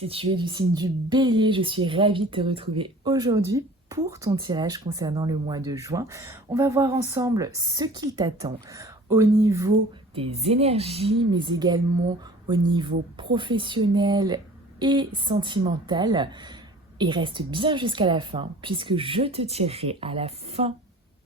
Si tu es du signe du Bélier, je suis ravie de te retrouver aujourd'hui pour ton tirage concernant le mois de juin. On va voir ensemble ce qu'il t'attend au niveau des énergies, mais également au niveau professionnel et sentimental. Et reste bien jusqu'à la fin, puisque je te tirerai à la fin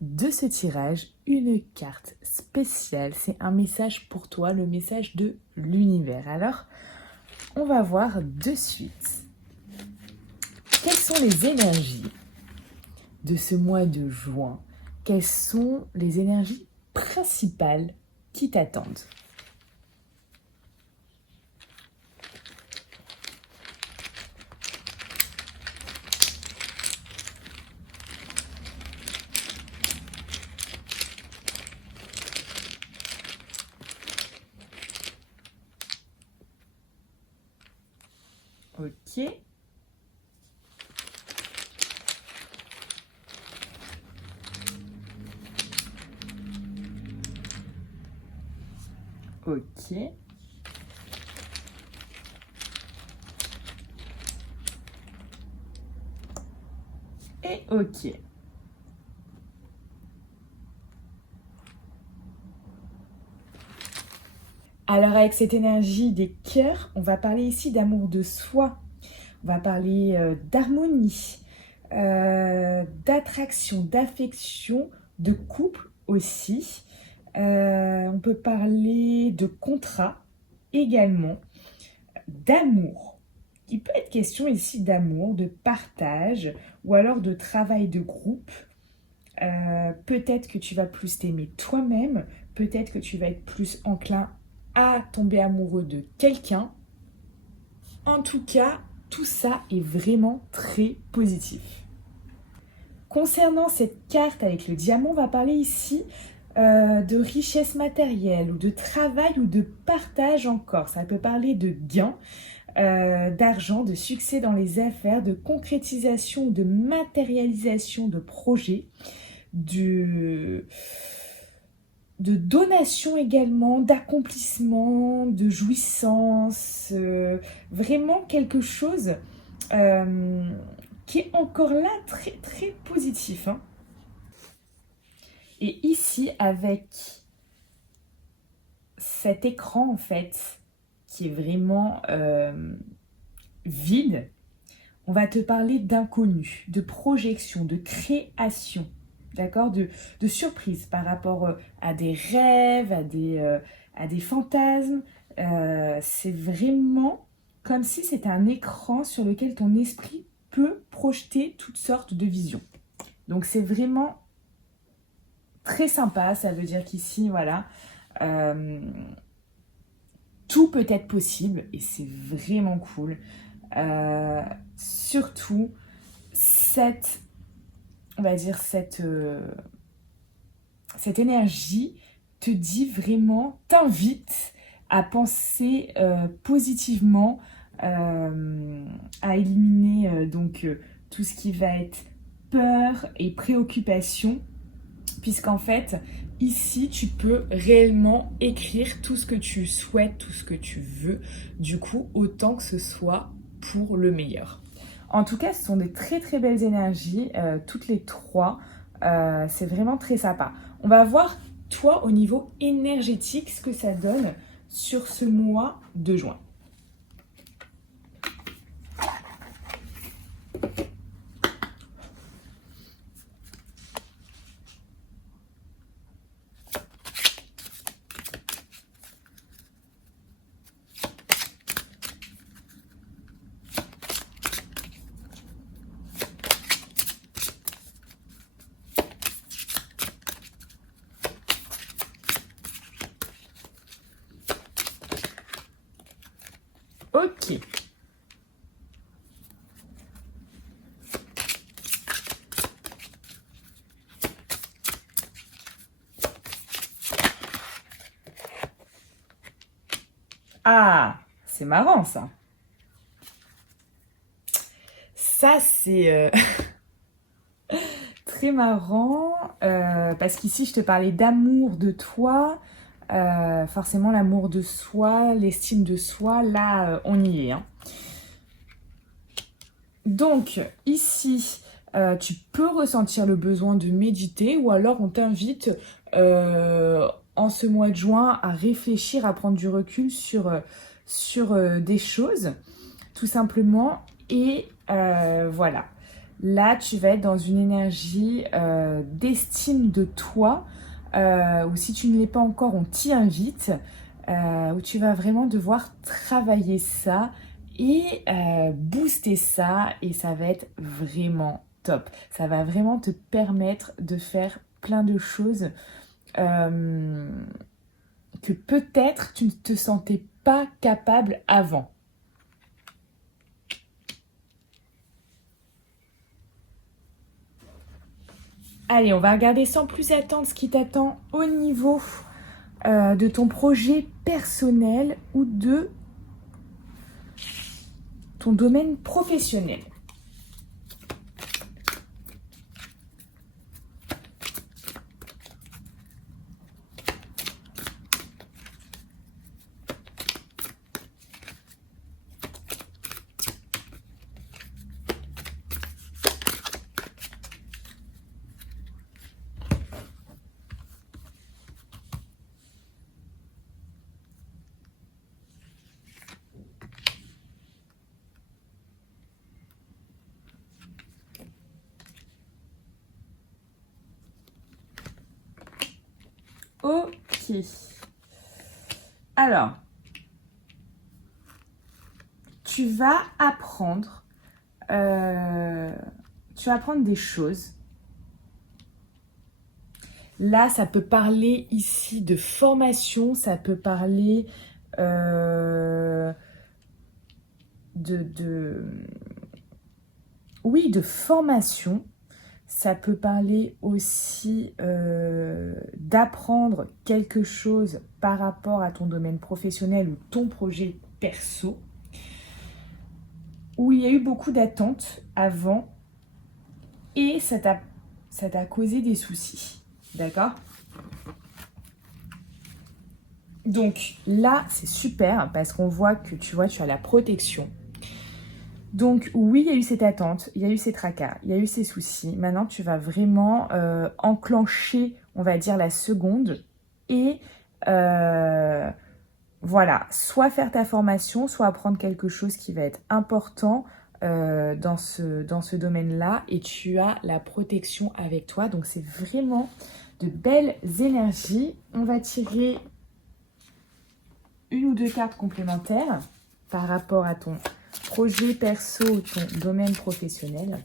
de ce tirage une carte spéciale. C'est un message pour toi, le message de l'univers. Alors, on va voir de suite quelles sont les énergies de ce mois de juin. Quelles sont les énergies principales qui t'attendent? Ok. Ok. Et ok. Alors avec cette énergie des cœurs, on va parler ici d'amour de soi. On va parler d'harmonie, d'attraction, d'affection, de couple aussi. On peut parler de contrat également, d'amour. Il peut être question ici d'amour, de partage ou alors de travail de groupe. Peut-être que tu vas plus t'aimer toi-même, peut-être que tu vas être plus enclin à tomber amoureux de quelqu'un. En tout cas, tout ça est vraiment très positif. Concernant cette carte avec le diamant, on va parler ici de richesse matérielle ou de travail ou de partage encore. Ça peut parler de gains, d'argent, de succès dans les affaires, de concrétisation ou de matérialisation de projets, de donation également, d'accomplissement, de jouissance, vraiment quelque chose qui est encore là très très positif. Hein. Et ici, avec cet écran en fait, qui est vraiment vide, on va te parler d'inconnu, de projection, de création. D'accord, de surprise par rapport à des rêves, à des fantasmes. C'est vraiment comme si c'était un écran sur lequel ton esprit peut projeter toutes sortes de visions. Donc c'est vraiment très sympa, ça veut dire qu'ici, voilà, tout peut être possible et c'est vraiment cool. Surtout, on va dire cette énergie te dit vraiment, t'invite à penser positivement, à éliminer tout ce qui va être peur et préoccupation, puisqu'en fait, ici, tu peux réellement écrire tout ce que tu souhaites, tout ce que tu veux, du coup, autant que ce soit pour le meilleur. En tout cas, ce sont des très très belles énergies, toutes les trois. C'est vraiment très sympa. On va voir, toi, au niveau énergétique, ce que ça donne sur ce mois de juin. Ok. Ah, c'est marrant ça. Ça, c'est très marrant parce qu'ici, je te parlais d'amour de toi. Forcément, l'amour de soi, l'estime de soi, là, on y est. Hein. Donc, ici, tu peux ressentir le besoin de méditer ou alors on t'invite en ce mois de juin à réfléchir, à prendre du recul sur des choses, tout simplement. Et voilà. Là, tu vas être dans une énergie d'estime de toi, ou si tu ne l'es pas encore, on t'y invite, où tu vas vraiment devoir travailler ça et booster ça, et ça va être vraiment top. Ça va vraiment te permettre de faire plein de choses que peut-être tu ne te sentais pas capable avant. Allez, on va regarder sans plus attendre ce qui t'attend au niveau de ton projet personnel ou de ton domaine professionnel. Ok. Alors, tu vas apprendre des choses. Là, ça peut parler ici de formation, ça peut parler oui, de formation. Ça peut parler aussi d'apprendre quelque chose par rapport à ton domaine professionnel ou ton projet perso, où il y a eu beaucoup d'attentes avant et ça t'a causé des soucis. D'accord ? Donc là, c'est super parce qu'on voit que tu as la protection. Donc oui, il y a eu cette attente, il y a eu ces tracas, il y a eu ces soucis. Maintenant, tu vas vraiment enclencher, on va dire, la seconde et voilà, soit faire ta formation, soit apprendre quelque chose qui va être important dans ce domaine-là, et tu as la protection avec toi. Donc c'est vraiment de belles énergies. On va tirer une ou deux cartes complémentaires par rapport à ton projet perso ou ton domaine professionnel.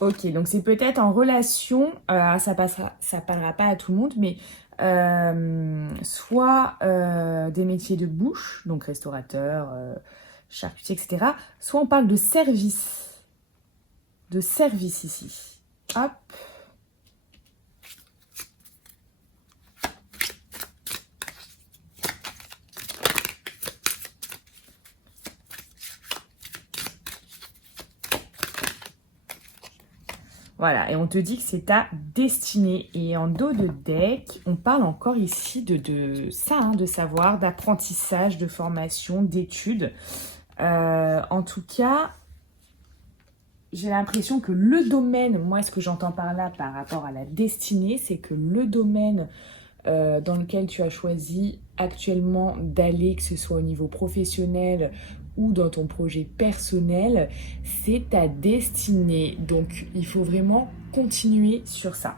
Ok, donc c'est peut-être en relation, ça parlera pas à tout le monde, mais soit des métiers de bouche, donc restaurateur, charcutier, etc. Soit on parle de service ici. Hop. Voilà, et on te dit que c'est ta destinée. Et en dos de deck, on parle encore ici de ça, hein, de savoir, d'apprentissage, de formation, d'études. En tout cas, j'ai l'impression que le domaine, moi ce que j'entends par là par rapport à la destinée, c'est que le domaine dans lequel tu as choisi actuellement d'aller, que ce soit au niveau professionnel ou dans ton projet personnel, c'est ta destinée. Donc, il faut vraiment continuer sur ça.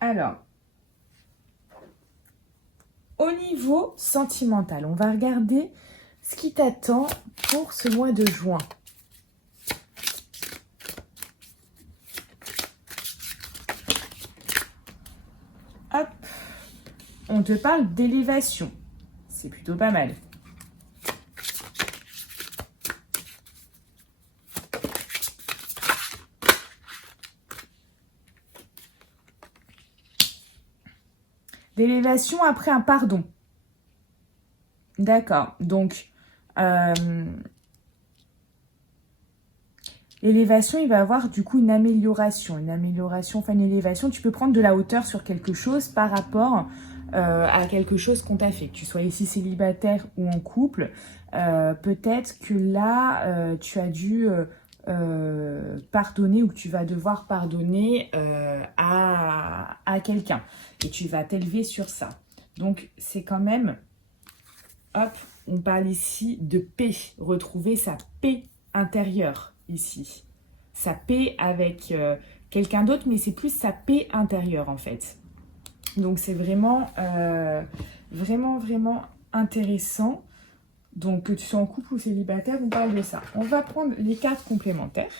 Alors, au niveau sentimental, on va regarder ce qui t'attend pour ce mois de juin. Hop, on te parle d'élévation. C'est plutôt pas mal. L'élévation après un pardon. D'accord. Donc, l'élévation, il va avoir du coup une amélioration. Une amélioration, enfin une élévation. Tu peux prendre de la hauteur sur quelque chose par rapport à quelque chose qu'on t'a fait. Que tu sois ici célibataire ou en couple. Peut-être que là, tu as dû pardonner ou que tu vas devoir pardonner à quelqu'un. Et tu vas t'élever sur ça. Donc, c'est quand même... Hop, on parle ici de paix. Retrouver sa paix intérieure ici. Sa paix avec quelqu'un d'autre, mais c'est plus sa paix intérieure en fait. Donc, c'est vraiment, vraiment intéressant. Donc, que tu sois en couple ou célibataire, on parle de ça. On va prendre les cartes complémentaires.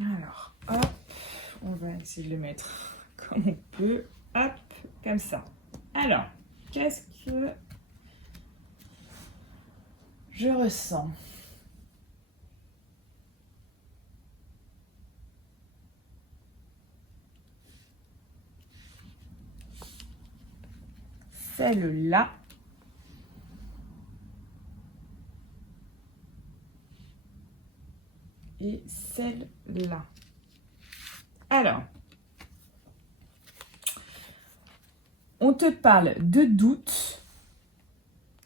Alors, hop, on va essayer de le mettre comme on peut. Hop, comme ça. Alors, qu'est-ce que je ressens? Celle-là. Et celle-là. Alors, on te parle de doutes,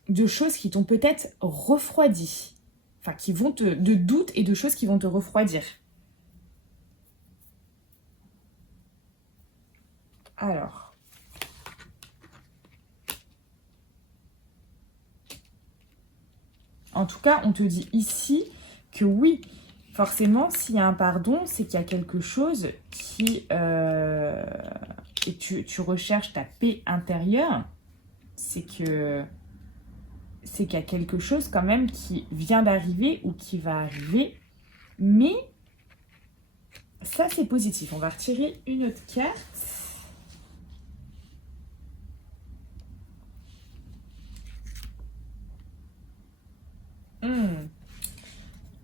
de choses qui t'ont peut-être refroidi. Enfin, qui vont te... de doutes et de choses qui vont te refroidir. Alors. En tout cas, on te dit ici que oui, forcément, s'il y a un pardon, c'est qu'il y a quelque chose qui... et tu recherches ta paix intérieure, c'est qu'il y a quelque chose quand même qui vient d'arriver ou qui va arriver. Mais ça, c'est positif. On va retirer une autre carte.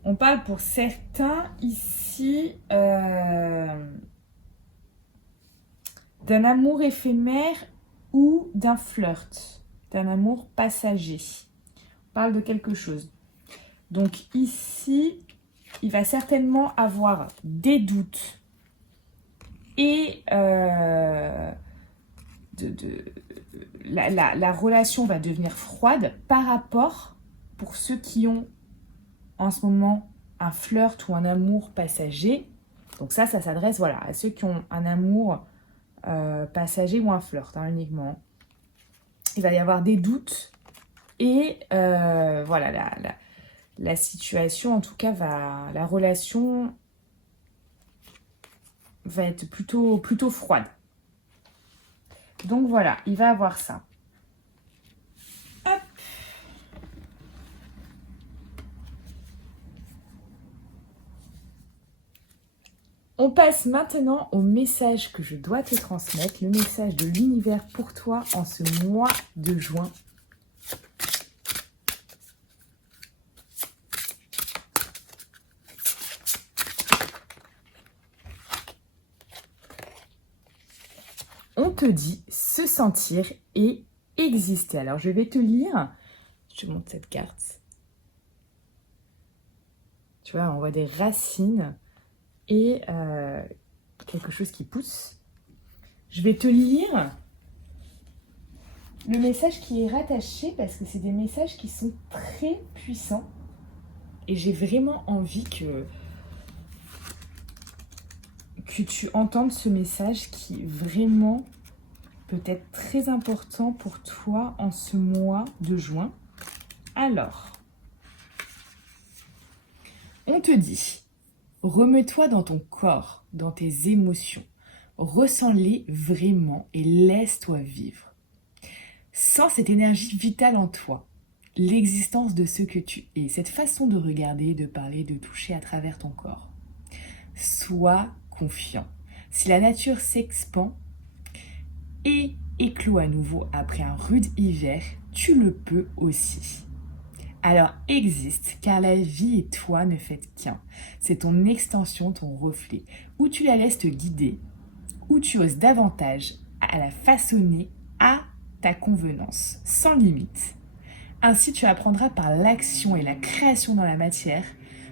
On parle pour certains ici d'un amour éphémère ou d'un flirt, d'un amour passager. On parle de quelque chose. Donc ici, il va certainement avoir des doutes et la relation va devenir froide par rapport, pour ceux qui ont en ce moment un flirt ou un amour passager. Donc ça s'adresse voilà, à ceux qui ont un amour passager ou un flirt uniquement. Il va y avoir des doutes et voilà, la situation en tout cas la relation va être plutôt froide. Donc voilà, il va avoir ça. Hop. On passe maintenant au message que je dois te transmettre, le message de l'univers pour toi en ce mois de juin. On te dit se sentir et exister. Alors je vais te lire, je te montre cette carte. Tu vois, on voit des racines et quelque chose qui pousse. Je vais te lire le message qui est rattaché parce que c'est des messages qui sont très puissants et j'ai vraiment envie que tu entendes ce message qui vraiment peut être très important pour toi en ce mois de juin. Alors, on te dit, remets-toi dans ton corps, dans tes émotions, ressens-les vraiment et laisse-toi vivre. Sens cette énergie vitale en toi, l'existence de ce que tu es, cette façon de regarder, de parler, de toucher à travers ton corps. Sois confiant. Si la nature s'expand et éclot à nouveau après un rude hiver, tu le peux aussi. Alors existe, car la vie et toi ne faites qu'un. C'est ton extension, ton reflet. Ou tu la laisses te guider, ou tu oses davantage à la façonner à ta convenance, sans limite. Ainsi tu apprendras par l'action et la création dans la matière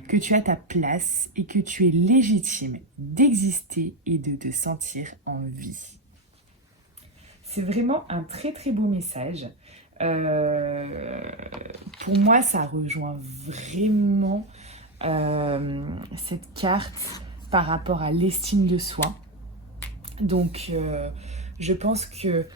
que tu as ta place et que tu es légitime d'exister et de te sentir en vie. C'est vraiment un très très beau message. Pour moi, ça rejoint vraiment cette carte par rapport à l'estime de soi. Donc, je pense que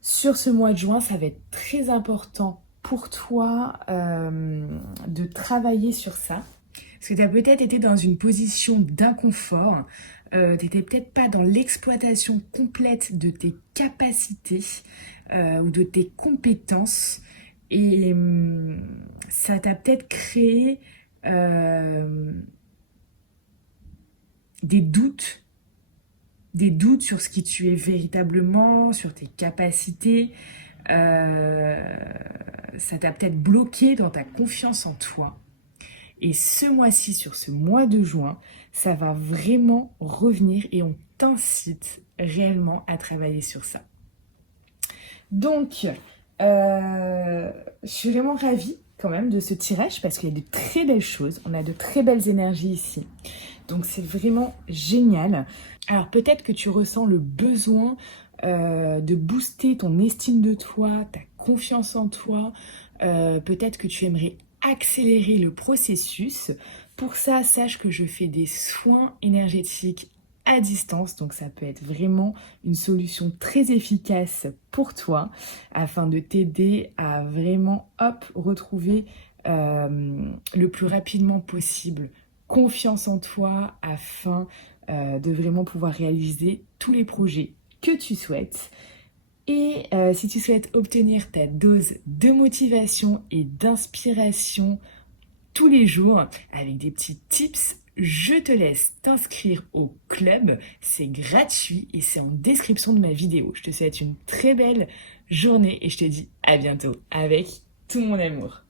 sur ce mois de juin, ça va être très important pour toi de travailler sur ça. Parce que tu as peut-être été dans une position d'inconfort, tu n'étais peut-être pas dans l'exploitation complète de tes capacités ou de tes compétences. Et ça t'a peut-être créé des doutes sur ce qui tu es véritablement, sur tes capacités. Ça t'a peut-être bloqué dans ta confiance en toi. Et ce mois-ci, sur ce mois de juin, ça va vraiment revenir et on t'incite réellement à travailler sur ça. Donc, je suis vraiment ravie quand même de ce tirage parce qu'il y a de très belles choses. On a de très belles énergies ici. Donc, c'est vraiment génial. Alors, peut-être que tu ressens le besoin de booster ton estime de toi, ta confiance en toi. Peut-être que tu aimerais accélérer le processus. Pour ça, sache que je fais des soins énergétiques à distance, donc ça peut être vraiment une solution très efficace pour toi afin de t'aider à vraiment retrouver le plus rapidement possible confiance en toi afin de vraiment pouvoir réaliser tous les projets que tu souhaites. Et si tu souhaites obtenir ta dose de motivation et d'inspiration tous les jours avec des petits tips, je te laisse t'inscrire au club. C'est gratuit et c'est en description de ma vidéo. Je te souhaite une très belle journée et je te dis à bientôt avec tout mon amour.